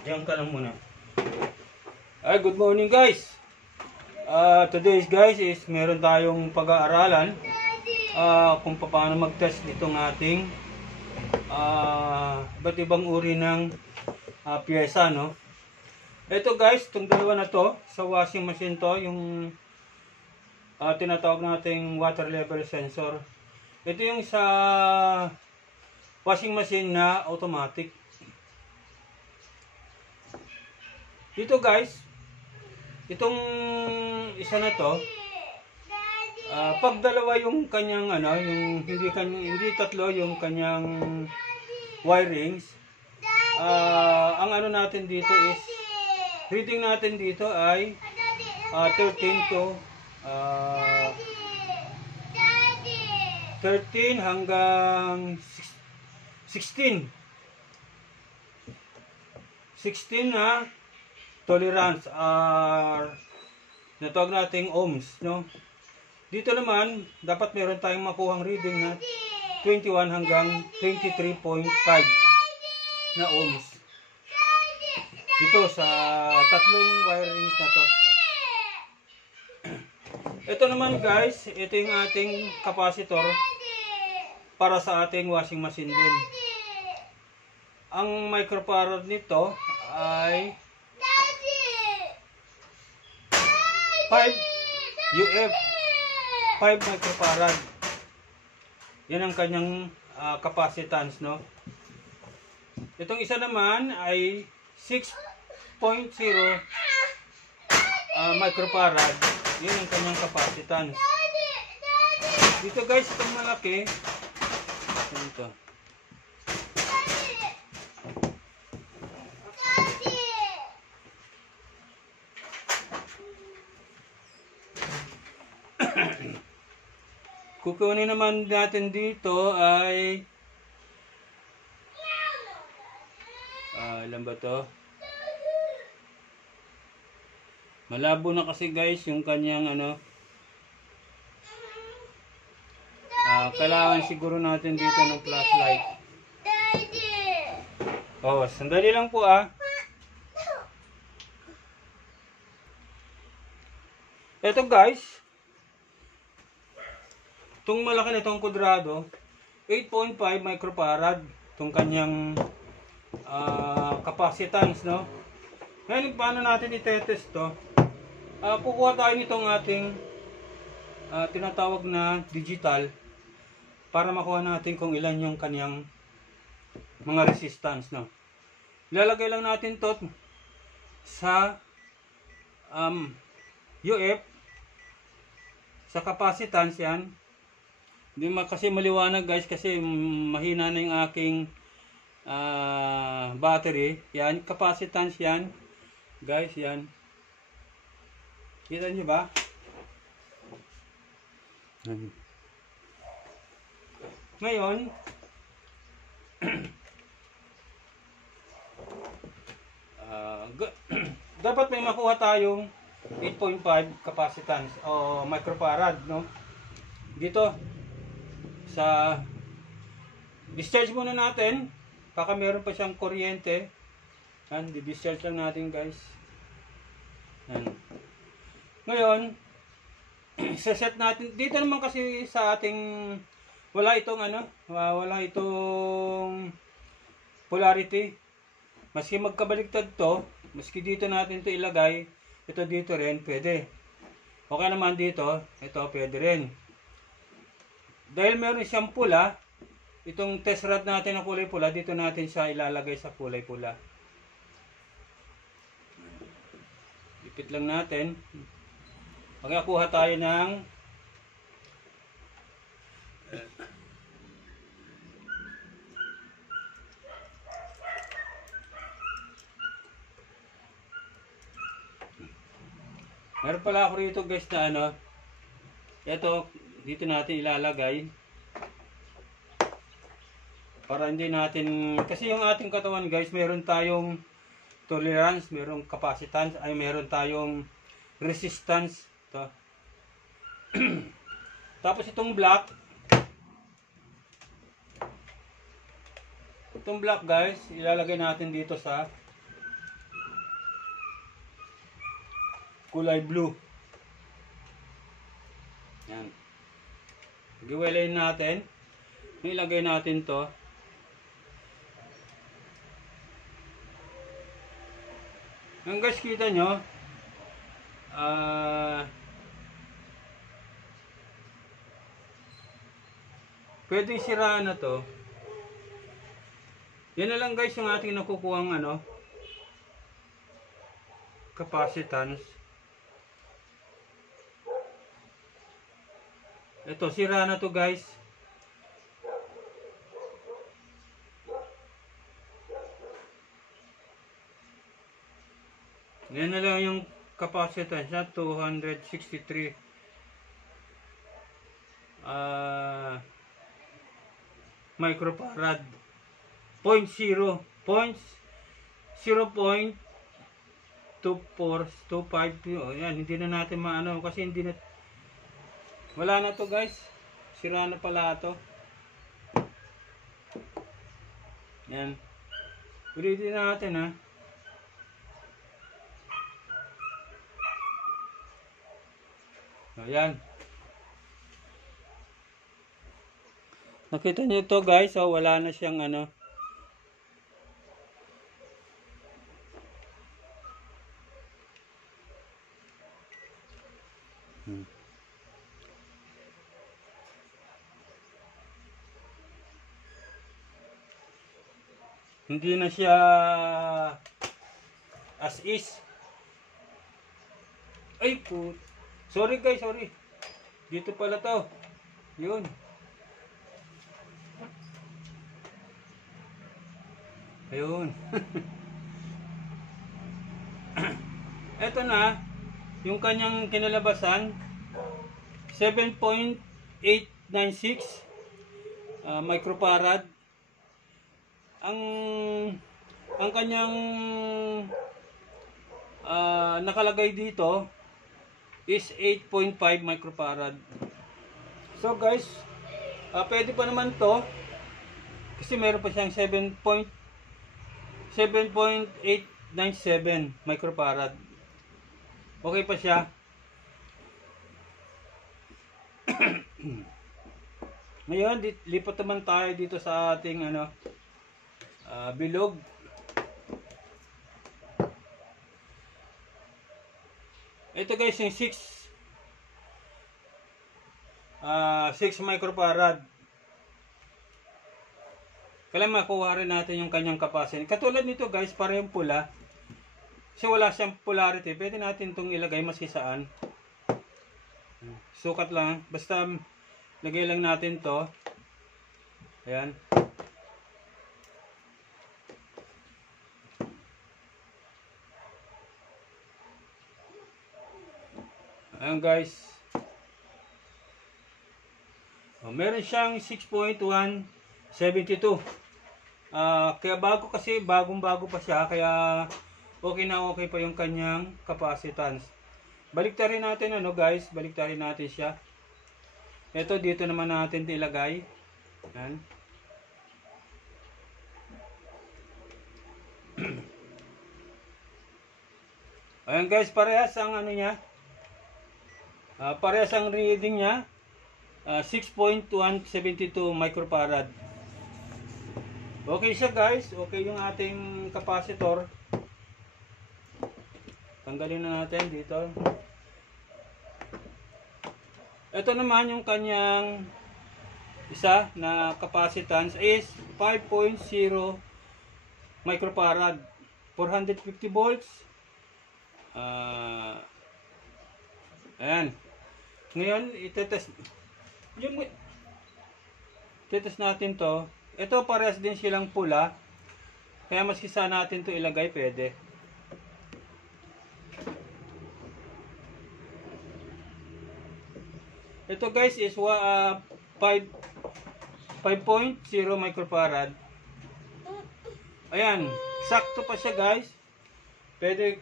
Diyan ka lang muna. Ay, good morning guys. Today guys is meron tayong pag-aaralan kung paano mag-test nitong ating iba't ibang uri ng pyesa, no? Ito guys, itong dalawa na to sa washing machine to, yung tinatawag nating water level sensor. Ito yung sa washing machine na automatic. Dito guys, itong isa na to, pag dalawa yung kanyang yung hindi tatlo yung kanyang wirings, ang natin dito is reading natin dito ay 13 to 13 hanggang 16 na tolerance natawag nating ohms, no? Dito naman dapat meron tayong makuhang reading na 21 hanggang 23.5 na ohms dito sa tatlong wirings na to. Ito naman guys, ito yung ating capacitor para sa ating washing machine din. Ang microfarad nito ay 5 UF 5 microfarad. Yan ang kanyang capacitance, no? Itong isa naman ay 6.0 microfarad. Yan ang kanyang capacitance. Dito guys, itong malaki. Ito. Kukunin naman natin dito ay ilan ba to? Malabo na kasi guys yung kanyang kailangan siguro natin dito ng flashlight. Oh, sandali lang po Ito guys, itong malaki na itong kudrado, 8.5 microfarad itong kanyang capacitance, no? Ngayon, paano natin i-test to? Kukuha tayo nitong ating tinatawag na digital para makuha natin kung ilan yung kanyang mga resistance, no? Ilalagay lang natin to sa UF sa capacitance yan. Hindi kasi maliwanag guys kasi mahina na yung aking battery. Yan, capacitance yan guys, yan. Kita nyo ba? Ngayon dapat may makuha tayong 8.5 capacitance o microfarad, no? Dito sa discharge muna natin, baka meron pa siyang kuryente. Yan, di-discharge lang natin guys. Yan. Ngayon, set natin dito naman kasi sa ating wala itong polarity. Maski magkabaliktad to, maski dito natin to ilagay, ito dito rin pwede. Okay naman dito, ito pwede rin. Dahil meron siyang pula, itong test rod natin na kulay pula, dito natin siya ilalagay sa kulay pula. Ipit lang natin. Magkakuha tayo ng meron pala ako rito guys na ito dito natin ilalagay para hindi natin, kasi yung ating katawan guys, meron tayong tolerance, merong capacitance, ay meron tayong resistance to. Tapos itong black guys, ilalagay natin dito sa kulay blue. Yan. Giwalayin natin. Nilagay natin to. Ang guys, kita nyo, pwede siraan na to. Yan na lang guys yung ating nakukuhang capacitance. Ito, sira na to guys. Yan na lang yung capacitance na 263 microfarad. 0.0.2425 yan, hindi na natin maano kasi hindi na, wala na to guys, sira na pala to. Yan, ulitin natin ha. Ayan. Nakita niyo to guys, wala na siyang hindi na siya as is. Ay po. Sorry guys, sorry. Dito pala to. Yun. Ayun. Ito na yung kanyang kinalabasan. 7.896 microfarad. Ang kanyang nakalagay dito is 8.5 microfarad. So guys, pwede pa naman to kasi meron pa siyang 7.897 microfarad. Okay pa siya. Ngayon, lipat naman tayo dito sa ating bilog. Ito guys yung 6 microfarad. Kailangan makuha rin natin yung kanyang capacity. Katulad nito guys, parehong pula. Kasi wala siyang polarity. Pwede natin itong ilagay maski saan. Sukat lang. Basta lagay lang natin to. Ayan. Ayan guys. Meron siyang 6.172. Kaya bagong-bago pa siya. Kaya okay na okay pa yung kanyang capacitance. Baliktarin natin guys. Baliktarin natin siya. Ito dito naman natin ilagay. Ayan. Ayan guys, parehas ang niya. Parehas ang reading niya. 6.172 microfarad. Okay siya guys. Okay yung ating capacitor. Tanggalin na natin dito. Ito naman yung kanyang isa na capacitance is 5.0 microfarad. 450 volts. Ayan. Ngayon, itetest natin to. Ito parehas din silang pula. Kaya maski sa natin to ilagay, pwede. Ito guys is 5.0 microfarad. Ayan, sakto pa siya guys. Pwede,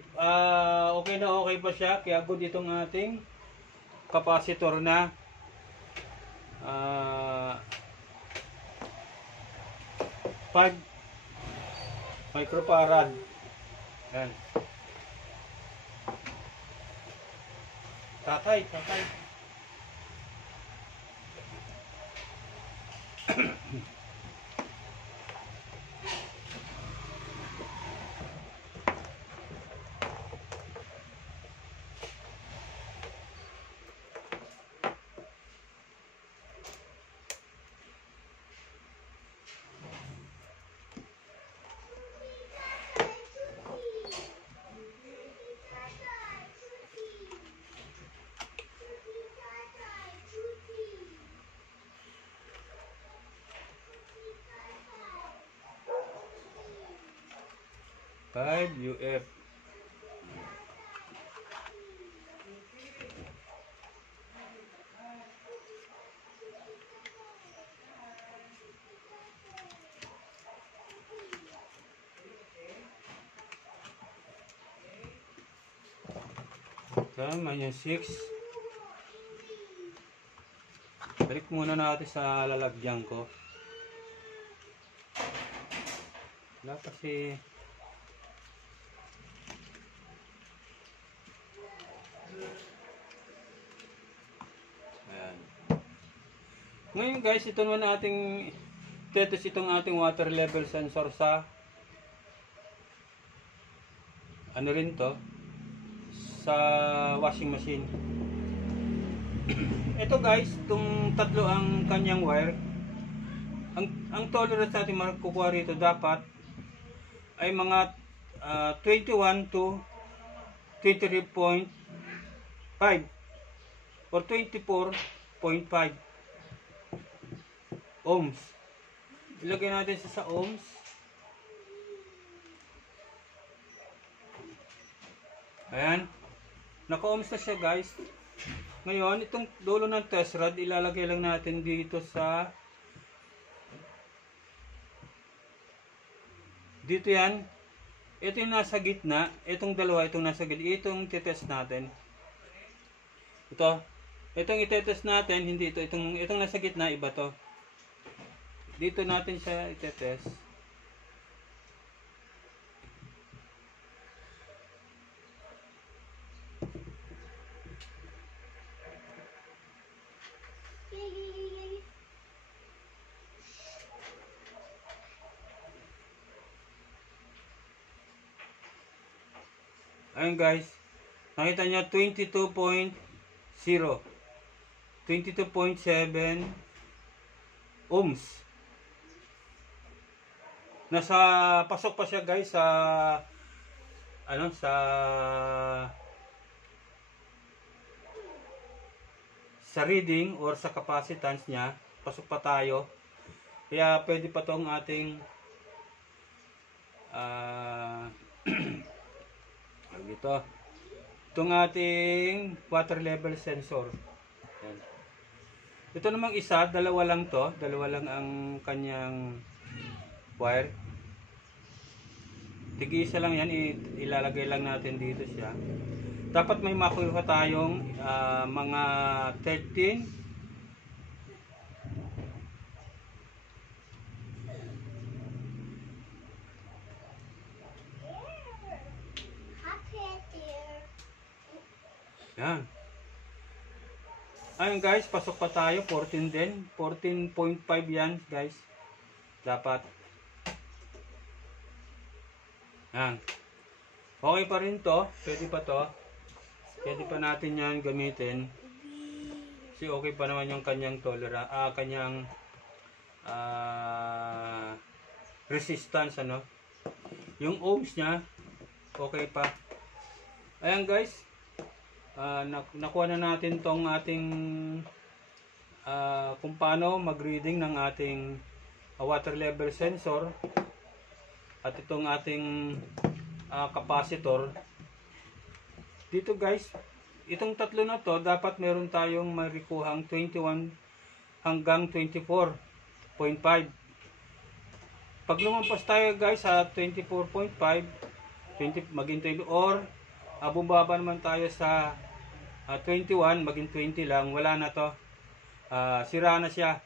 okay na okay pa siya. Kaya good itong ating capacitor na 5 microfarad. Ayan. Tatay, tatay. Five UF. Tama yung 6. Balik muna natin sa lalagyan ko. Wala kasi. Ayan. Ngayon guys, ito naman ating tetes itong ating water level sensor sa ano rin to, sa washing machine. Ito guys, itong tatlo ang kanyang wire. Ang tolerance natin makukuha rito dapat ay mga 21 to 23.5 or 24.5 ohms. Ilagay natin sa ohms. Ayan. Naka-ohms na siya guys. Ngayon, itong dulo ng test rod, ilalagay lang natin dito sa dito yan. Ito yung nasa gitna. Itong dalawa, itong nasa gitna. Itong titest natin. Itong itetest natin, hindi ito. Itong nasa gitna, iba to. Dito natin siya itetest. Ayun guys, nakita nyo 22.0, 22.7 ohms. Nasa pasok pa siya guys sa ano, sa reading or sa capacitance niya. Pasok pa tayo. Kaya pwede pa tong ating itong ating water level sensor. Yan. Ito namang isa, dalawa lang to, dalawa lang ang kanyang wire. Tig-isa lang yan, ilalagay lang natin dito siya. Dapat may makuha tayong mga 13 yan. Ayun guys, pasok pa tayo, 14 din, 14.5 yan guys. Dapat yan. Okay pa rin to, pwede pa to. Pwede pa natin yan gamitin. Kasi okay pa naman yung kanyang tolerance, kanyang resistance, ano. Yung ohms niya, okay pa. Ayan guys, nakuha na natin tong ating kung paano mag-reading ng ating water level sensor at itong ating capacitor. Dito guys, itong tatlo na to, dapat meron tayong marikuhang 21 hanggang 24.5. Pag lumampas tayo guys sa 24.5, maging 20, or bumaba naman tayo sa 21, maging 20 lang, wala na to. Sira na siya.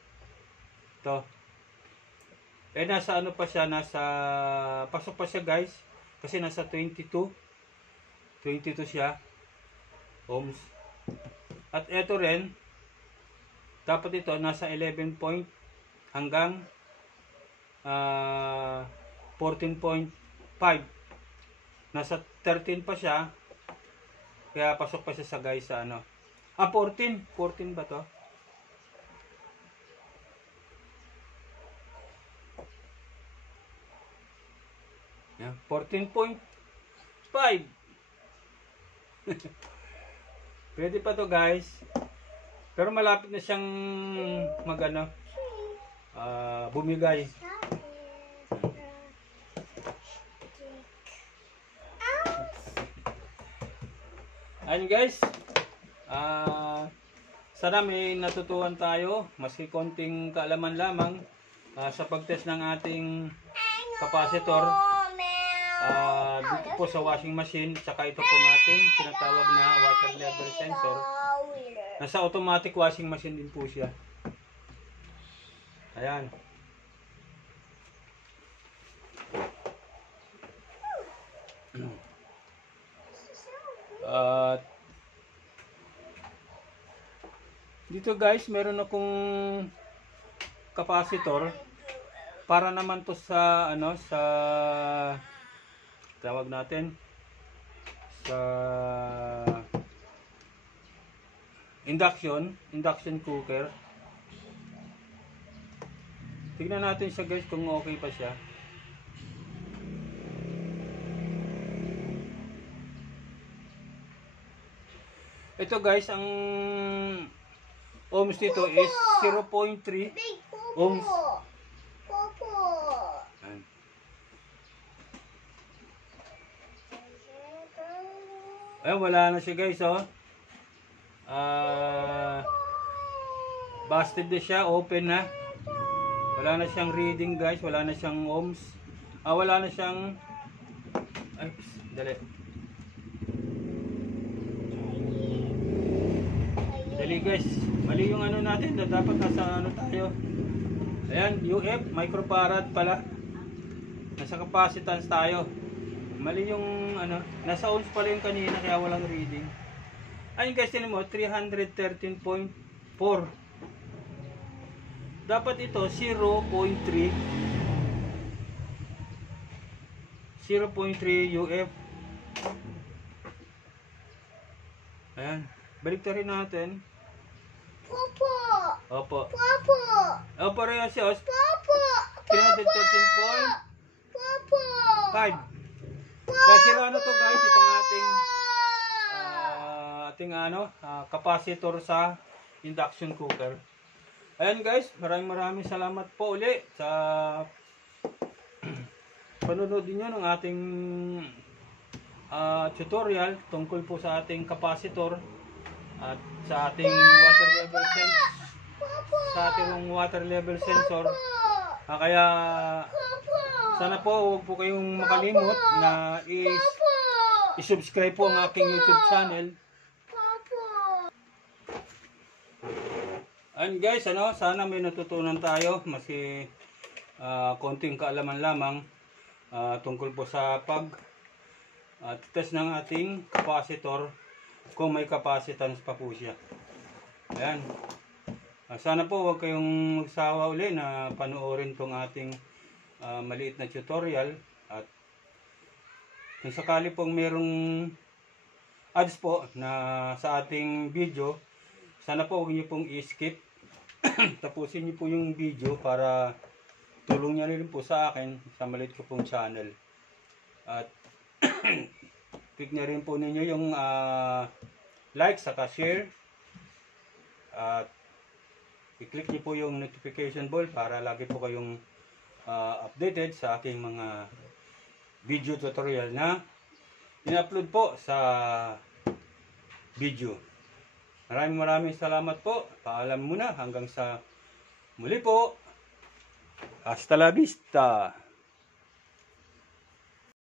To. Nasa ano pa siya, pasok pa siya guys, kasi nasa 22 siya ohms. At ito rin, dapat ito nasa 11 point hanggang 14.5. Nasa 13 pa siya, kaya pasok pa siya sa guys sa ano. 14 ba to? Yan, 14.5. Pwede pa to guys. Pero malapit na siyang magano bumigay. Ayun guys. Sana may natutuhan tayo, maski konting kaalaman lamang sa pagtest ng ating capacitor dito po sa washing machine. Tsaka ito po ating tinatawag na water level sensor. Nasa automatic washing machine din po siya. Ayan. Dito guys, meron akong capacitor para naman to sa ano, sa tawag natin sa induction cooker. Tignan natin siya guys kung okay pa siya. Ito guys, ang ohms dito is 0.3 ohms. Ayan, wala na siya guys, oh. Busted na siya, open na. Wala na siyang reading guys, wala na siyang ohms. Wala na siyang dali. Dali guys, mali yung ano natin, dapat nasa ano tayo. Ayan, UF, microfarad pala. Nasa capacitance tayo. Mali yung ano, nasa ohms pala yung kanina kaya walang reading. Ayun guys, tinan mo, 313.4. Dapat ito 0.3 UF. Ayan, balik rin natin. Opo. Opo rin siya. 313.5. Kasi ano to guys, itong ating capacitor sa induction cooker. Ayan guys, maraming salamat po uli sa panonood niyo ng ating tutorial tungkol po sa ating capacitor at sa ating water level sensor. Kaya sana po huwag po kayong makalimot na i-subscribe po ang aking YouTube channel. And guys, sana may natutunan tayo, maski konting kaalaman lamang tungkol po sa test ng ating capacitor kung may capacitance pa po siya. Ayan. Sana po huwag kayong magsawa uli na panoorin tong ating maliit na tutorial. At kung sakali pong merong ads po na sa ating video, sana po huwag niyo pong i-skip. Tapusin niyo po yung video para tulong niya rin po sa akin sa maliit ko pong channel. At click na rin po ninyo yung like saka share. At i-click niyo po yung notification bell para lagi po kayong updated sa aking mga video tutorial na in-upload po sa video. Maraming salamat po. Paalam muna hanggang sa muli po. Hasta la vista.